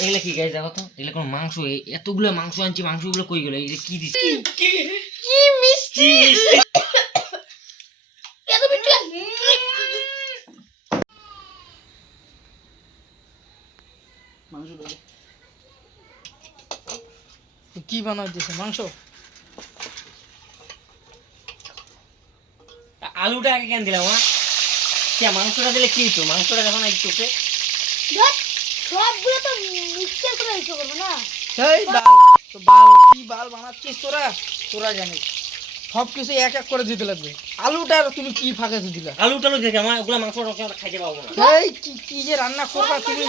এগুলা কি গাইজ দেখো তো? এগুলা কোনো মাংস এতগুলো মাংস আনছি মাংসগুলো কই গেল? এগুলো কি দিচ্ছে? কি? মিষ্টি? কি বানাইতেছে? মাংস? আলুটা আগে কেন দিলাম মাংসটা দিলে কি হতো মাংসটা যখন একটু সবগুলো তো মিক্সচার করে ইচ্ছে করব না? এই বাল তো বাল কি বাল বানাচ্ছিস তোরা? তোরা জানিস সব কিছু এক এক করে দিতে লাগবে। আলুটার তুমি কি ফাঁকাতে দিলা? আলু টালু দেখে আমার ওগুলো মাংস টাংস খাইতে পাবো না। এই কি কি যে রান্না করবা তুমি?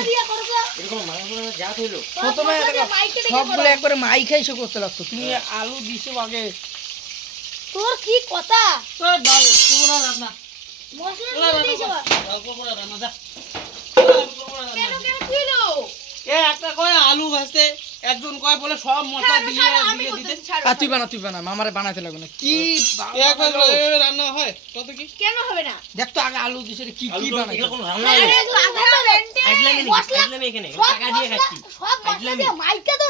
এরকম মাংস যা হইল। প্রথমে সবগুলো একবারে মাই খাইসে করতে লাগতো। তুমি আলু দিছো আগে। তোর কি কথা? লো এ একটা কয় আলু ভাজতে একজন কয় বলে সব মশলা দিয়ে দিয়ে দিতে। আর তুই বানা তুই বানা মামারে বানাতে লাগবে না। কি বাল এ একবার বানালো। এ রান্না হয় কত কি? কেন হবে না? দেখ তো আগে আলু দিছে কি কি বানাই এগুলো কোনো রান্না আরে, হইল আগে তো রেন্টে আইজলামি নাকি? মশলা- আইজলামি এখানে টাকা দিয়ে খাচ্ছি। সব মশলা দিয়ে মাইকে তো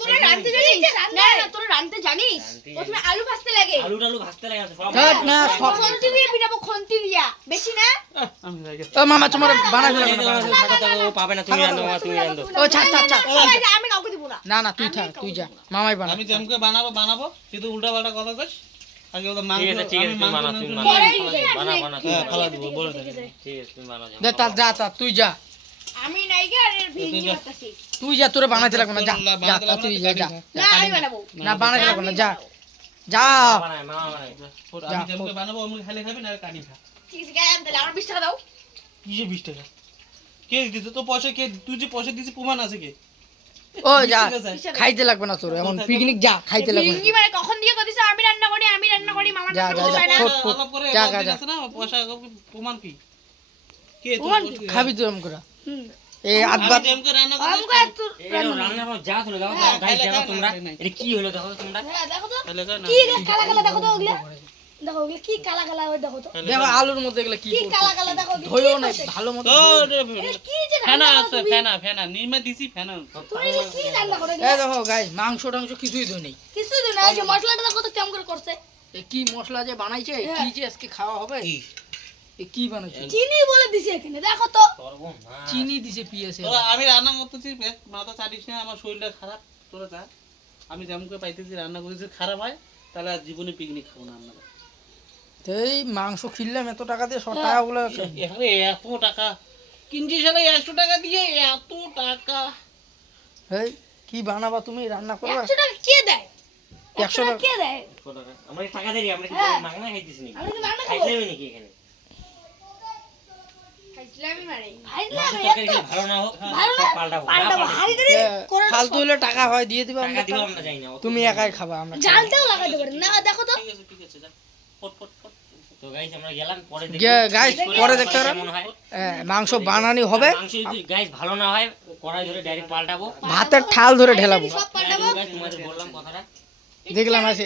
তোরা। জানিস? না না তোরা রানতে জানিস? প্রথমে আলু ভাজতে লাগে। আলু টালু ভাজতে লাগে না, সব ধ্যাৎ না, সব- খন্তি দিয়ে পিটাবো খন্তি দিয়া বেশি না আহ, আমি যাই গে। ও মামা তোমার থাকো, ও পাবে না তুমি রান্ধো মা, তুমি রান্ধো ও ছাড় ছাড় ছাড়। আমি কাউকে দিব না। না না তুই থাক তুই যা। মামাই বানা আমি বানাবো বানাবো কিন্তু উল্টা পাল্টা কথা কইস। আগে ওদের মাংস ঠিক আছে ঠিক আছে তুমি বানা তুমি বানাই। বানা বানা বানা হ্যাঁ, বানা। দিব বলে ঠিক ঠিক আছে। তুমি বানা দে তা যা তা তুই যা। আমি নাই গে আর। তুই যা। তোরে বানাতে লাগবে না যা যা তা তুই যা যা। না আমি বানাবো। না বানাতে লাগবে না যা। যা বানায় মা বানায় ওর যা, আমি যেমকে বানাবো অমনি খালি খাবি না কানি খা। ঠিক আছে গায়ে আনতে আমার বিশ টাকা দাও। কি যে 20 টাকা? কে দিতে তো পয়সা কে তুই যে পয়সা দিছিস প্রমাণ আছে কে? ও যা খাইতে লাগবে না তোর পিকনিক যা খাইতে লাগবে। মানে কখন দিয়ে কদিস আমি রান্না করি আমি রান্না করি মামা যা, যা, যা। চায় না। ফোট, ফোট। আলাপ করে যা, যা। আছে না পয়সা প্রমাণ কি? খাবি তুই করে। হুম। হ্যাঁ, দেখো খাও, তোমরা। না, নাই। এটা কি হলো দেখো তোমরা। হ্যাঁ দেখো তো। খাইলে খা না কি কালা কালা দেখো তো ওগুলা। দেখো ওগুলা কি কালা কালা ওই দেখো তো। দেখো আলুর মধ্যে এগুলো কি কি কালা কালা দেখো কি ধুয়েও ভালো মতো ও ধুয়েও রে এটা কি যে ফেনা আছে ফেনা ফেনা নির্মা দিছি ফেনা। কি রান্না করো নাই। দেখো গাই মাংস টাংস কিছুই তো নেই। কিছুই তো না এই যে মশলাটা দেখো তো কেমন করে করছে। কি মশলা যে বানাইছে হ্যাঁ। কি যে আজকে খাওয়া হবে? কি বানাইছে চিনি বলে দিছে এখানে দেখো তো। চিনি দিছে আমি রান্না করতেছি মাথা চাটিস না আমার শরীরটা খারাপ। তোরা যা। আমি যেমন করে পাইতেছি রান্না করেছি খারাপ হয় তাহলে আর জীবনে পিকনিক খাব না আমরা। এই মাংস কিনলাম এত টাকা দিয়ে হ্যাঁ। সব টাকাগুলো এখানে এত টাকা। কিনছি সালে একশো টাকা দিয়ে এত টাকা। এই কি বানাবা তুমি? রান্না করবা? একশো টাকা কে দেয়? একশো টাকা কে দেয়? আমরা টাকা দেরি আমরা কি হ্যাঁ। মাগনা খাইতেছি নাকি? আমরা কি মাগনা খাব? খাইতে নাকি এখানে? ফালতু হলে টাকা হয় দিয়ে দিবা টাকা আমরা দিব টাকা। আমরা যাই না অত তুমি একাই খাবা আমরা জালটাও লাগাইতে পারি। না দেখো তো। ঠিক আছে ঠিক আছে যা ফট ফট ফট। তো গাইস আমরা গেলাম পরে দেখি। পরে দেখতে পারো। কেমন হয়। এ, মাংস বানানি হবে। মাংস যদি গাইস ভালো না হয় কড়াই ধরে ডাইরেক্ট পাল্টাবো। ভাতের ঠাল ধরে ঢেলাবো। সব পাল্টাবো। guys, তোমাদের বললাম কথাটা। দেখলাম আছে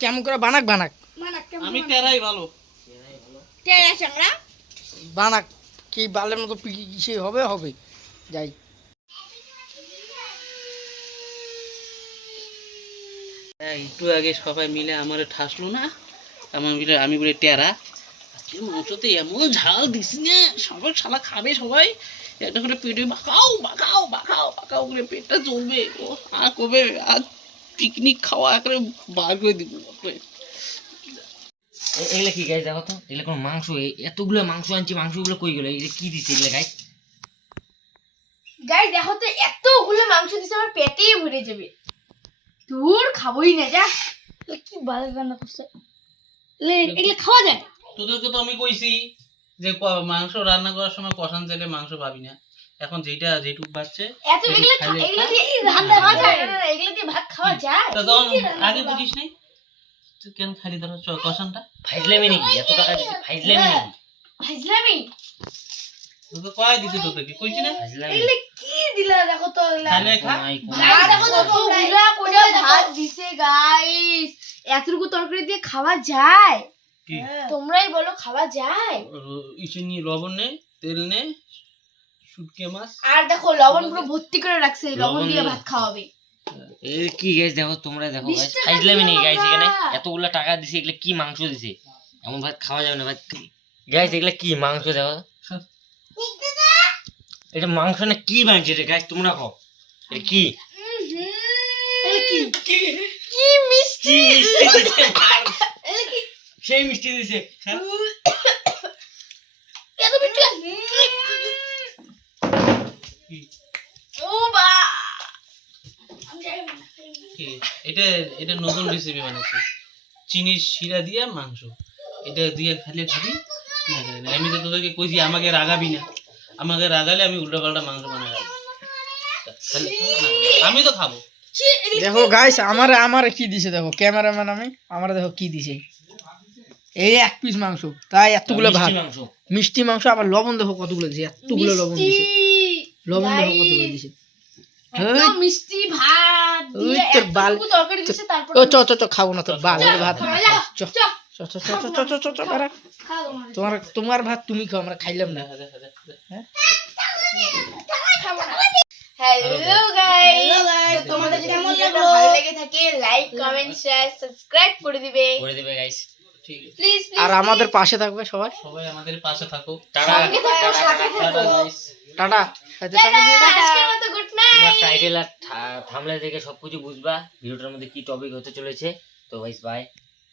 কেমন করে বানাক বানাক। মানা আমি তেরাই ভালো। টেরা বানাক। কি বালের মতো কিসে হবে? হবে। যাই। হ্যাঁ, একটু আগে সবাই মিলে আমার ঠাসলো না? আমার মিলে আমি বলে টেরা। আজকে মাংসতে এমন ঝাল দিস না। সবাই শালা খাবে সবাই। একটা করে পেটে বাঁকাও বাঁকাও বাঁকাও বাঁকাও করে পেটটা চলবে ও আর কবে? আর পিকনিক খাওয়া করে বার করে দিব। এগুলা কি গাইস দেখো তো? এগুলা কোনো মাংস। এতগুলো মাংস আনছি মাংসগুলো কই গেল? এগুলো কি দিচ্ছে এগুলা দেখো তো এতগুলো মাংস দিছে আমার পেটেই ভরে যাবে। দূর খাবোই না যা। কি রান্না করছে? লে এগুলো খাওয়া যায় তোদেরকে তো আমি কইছি যে মাংস রান্না করার সময় কষান চাইলে মাংস পাবি না। এখন যেটা যেটুক বাচ্চে এত এগুলো এগুলো দিয়ে ভাত খাওয়া যায়। এগুলো দিয়ে ভাত খাওয়া যায়। তখন আগে বুঝিস নাই কেন খালি ধরো চ কষানটা ফাইজলামি নাকি? এত টাকা দিচ্ছে ফাইজলামি নাকি? ফাইজলামি। তুই তো কয় দিছি তোদেরকে কইছি না? ফাইজলামি। এগুলো কি দিলা? দেখো তো এগুলা। খা। দেখো তো কতগুলা করে ভাত দিছে গাইস এতটুকু তরকারি দিয়ে খাওয়া যায়? কি? তোমরাই বলো খাওয়া যায়? ইসে নিয়ে লবণ নে তেল নে শুটকে মাছ। আর দেখো লবণ পুরো ভর্তি করে রাখছে লবণ দিয়ে। ভাত খাওয়াবে এই কি গাইস দেখো তোমরা দেখো গাইস দিয়ে নি গাইস এখানে এতগুলা টাকা দিছে এগুলা কি মাংস দিছে? এমন ভাত খাওয়া যাবে না ভাত গাইস এগুলা কি মাংস দেখো। এটা মাংস না কি বানছে রে গাইস তোমরা খাও। এটা কি? কি? কি? মিষ্টি? কি মিষ্টি দিছে? কি? সেই মিষ্টি দিছে। এত মিষ্টি ও বা কি? এটা এটা নতুন রেসিপি বানাচ্ছি। চিনির শিরা দিয়ে মাংস। এটা দিয়ে খালি খাবি না জানি না। আমি তো তোদেরকে কইছি আমাকে রাগাবি না। আমাকে রাগালে আমি উল্টো পাল্টা মাংস বানাই। রাখব আমি তো খাব। দেখো গাইস আমার আমার কি দিছে দেখো ক্যামেরাম্যান আমি আমার দেখো কি দিছে। এই এক পিস মাংস তাই এতগুলো ভাত। মিষ্টি মাংস। মিষ্টি মাংস আবার লবণ দেখো কতগুলো দিছে এতগুলো লবণ দিছে। লবণ দেখো কতগুলো দিছে। মিষ্টি ভাত ওই দিয়ে তোর বাল- এতটুকু তরকারি দিছে তারপর ও চ চ চ খাব না তোর ভাত খাওয়া যাক। চ চ, চ চ চ চ চ চ চ বাড়া। খাও তোমার। ভাত তুমি খাও আমরা খাইলাম না হ্যালো গাইস তোমাদের যদি ভিডিওটা ভালো লেগে থাকে লাইক কমেন্ট শেয়ার সাবস্ক্রাইব করে দিবে করে দেবে গাইস ঠিক আছে প্লিজ আর আমাদের পাশে থাকবে সবাই সবাই আমাদের পাশে থাকো টাটা টাটা। টাটা টাটা তোমার টাইটেল আর থামলে দেখে সব কিছু বুঝবা। ভিডিওটার মধ্যে কি টপিক হতে চলেছে। তো ভাইস বাই